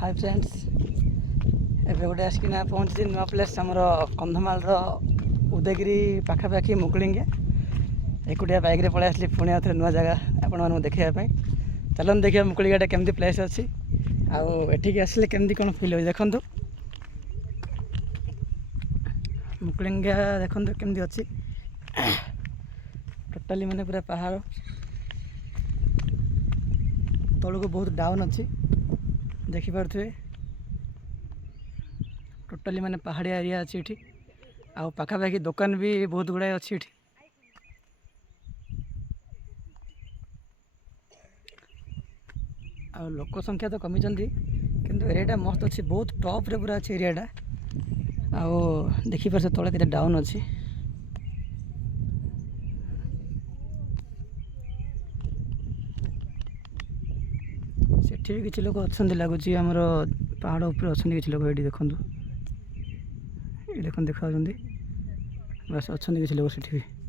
hi friends एबे गोटे आसिकिना पहुँची नुआ प्लेस आमर कंधमाल उदयगिरी पाखापाखि मुकुलिंगे एकुटिया बाइक पलि आसली पुणी आउ थे नुआ जगह आपण देखापी चलन देखिए मुकुलिंगाटा केमती प्लेस अच्छी आठिक आसिले केमती कौन फिल हो देखु मुकुलिंगा देखु केमती अच्छी टोटाली मैंने पूरा पहाड़ तलू को बहुत डाउन अच्छी देखिपे टोटाली मैंने पहाड़िया एरिया अच्छी ये आउ पाखापाखि दुकान भी बहुत गुड़ाए अच्छी ये आ लोक संख्या तो कमी किंतु एरिया मस्त अच्छी बहुत टॉप रे पूरा अच्छी एरियाटा आउ देखिपार तले के डाउन अच्छी सेठी भी किसी लोक अच्छा लगुच आमर पहाड़ उपर अच्छा किसी लोक ये देखते ये देखा बस अच्छा किसी लोग सेठी भी